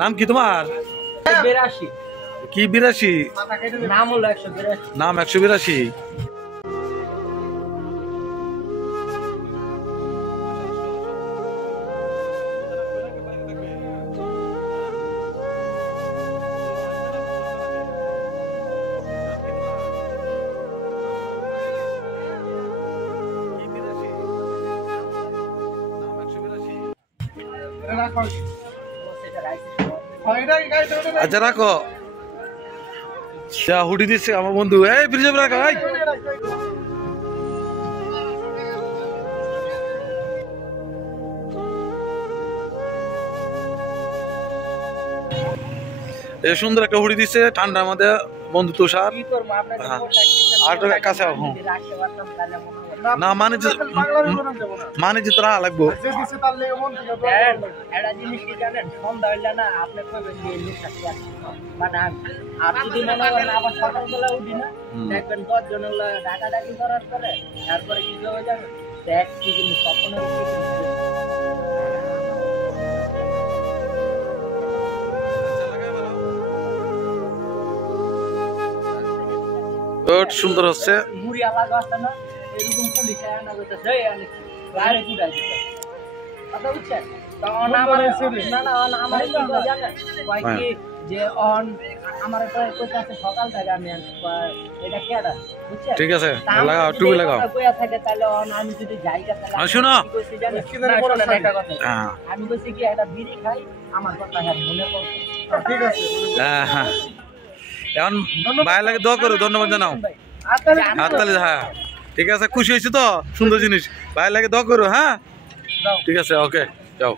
নাম কি তোমার? 82 কি 82? নাম হলো 182। নাম 182। আচ্ছা রাখো। হুডি দিচ্ছে আমার বন্ধু। এই ফ্রিজে রাখো। এই সুন্দর একটা হুডি দিচ্ছে ঠান্ডার মধ্যে বন্ধু তুষার। আর কাছে না মানে যে তোরা লাগবো একটা জিনিস কি জানেন, সন্ধ্যা হইলে না আপনি কইবেন যে মানে আর যদি মনে করেন আবার সকালবেলা উঠি না, দেখবেন 10 জন ডাকাডাকি করার পরে তারপরে কি হয়ে যাবে, এক কি জিনিস স্বপ্নের সুন্দর হচ্ছে। মুড়ি আলাদা আছে না, এরকম পুলিশ আনা করতেছে বাইরে কুড়াই দিচ্ছে কথা বুঝছেন। তখন আমার না না আমার কি জানেন কয় কি যে অন আমার কইতাছে সকাল থেকে আমি এটা কেডা বুঝছেন। ঠিক আছে লাগাও টুপি লাগাও। কইয়া থাকে তাহলে অন আমি যদি জায়গা তাহলে শুনো কইছি জানেন একটা কথা আমি কইছি কি একটা বিড়ি খাই আমার কথা মনে পড়ছে। ঠিক আছে হ্যাঁ এখন ভাই লাগে দোয়া করো, ধন্যবাদ জানাও। হাততালি। হ্যাঁ ঠিক আছে, খুশি হয়েছি তো, সুন্দর জিনিস। ভাই লাগে দোয়া করো। হ্যাঁ ঠিক আছে, ওকে যাও।